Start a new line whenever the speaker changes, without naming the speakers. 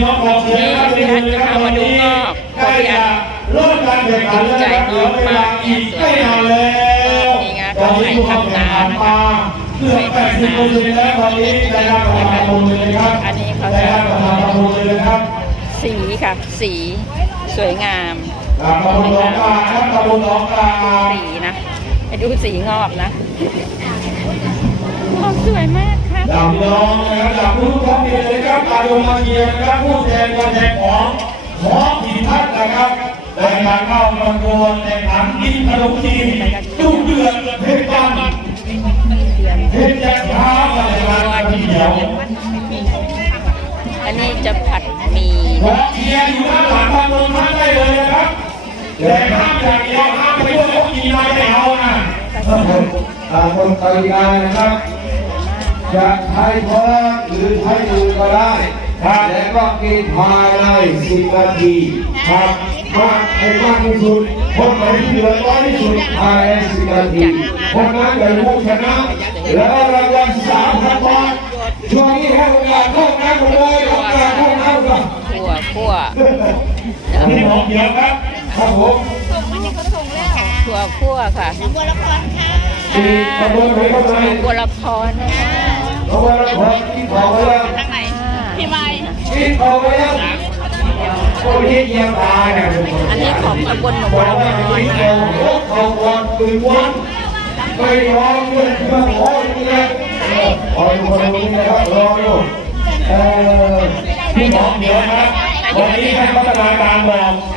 น้องกองเชียร์นะครับเป็นเลยครับวันนี้ใกล้จะเริ่มการแข่งขันแล้วนะครับเหลือเวลาอีกไม่นานแล้วตอนนี้ผู้เข้าแข่งขันมาเกือบ80%แล้วตอนนี้ได้รับประทานบุญเลยครับได้รับประทานบุญเลยครับ
สีค่ะสีสวยงาม
ตำบลหนองกาครับตำบลหนองกา
สีนะไปดูสีงอกนะงอกสวยมากค่ะ
ดำน้องนะครับดำทุกท้องถิ่นเลยครับมาดูมาเชียร์นะครับผู้แทนตัวแทนของท้องถิ่นท่านนะครับในการเข้าประกวดในขันกินขนมจีนจุ่มเดือดเพชรบ้านเพชรยักษ์ท้าในงานที่เดียว
อันนี้จะผัดมี
ขอเชียร์อยู่ด้านหลังทางลงท่านได้เลยนะครับแต่ห้ามอย่างเดียวห้ามไปด้วยพวกกีฬาไม่เอานะคนกีฬานะครับจะใช้โทรศัพท์หรือใช้มือก็ได้แต่ก็กินภายใน10 นาทีครับมากให้มากที่สุดคนไหนที่เหลือน้อยที่สุดภายใน10 นาทีคนนั้นจะรู้ชนะแล้วรางวัล3,000 บาทช่วงนี้ให้โอกาสเข้าน้ำเลยโอกาสเข้าน้ำกัน
คั่ว
นี่ของเดียวครับครับผม
ถั่วคั่วค่ะ
บัวละครค่ะ
บัวละคร
บัวละครที่ขอไว้แล้ว
ทางไหนพี่ไม้
ที่ขอไว้แล้วโอ้ยเยี่ยมตายนะ
อันนี้ของตำบลหนองบัวละคร
เขาวันคืนวันไปร้องเรื่องมาขอที่นี่ขออยู่คนนี้นะครับรออยู่พี่หมอเดี๋ยวครับวันนี้ให้พัฒนาการบอก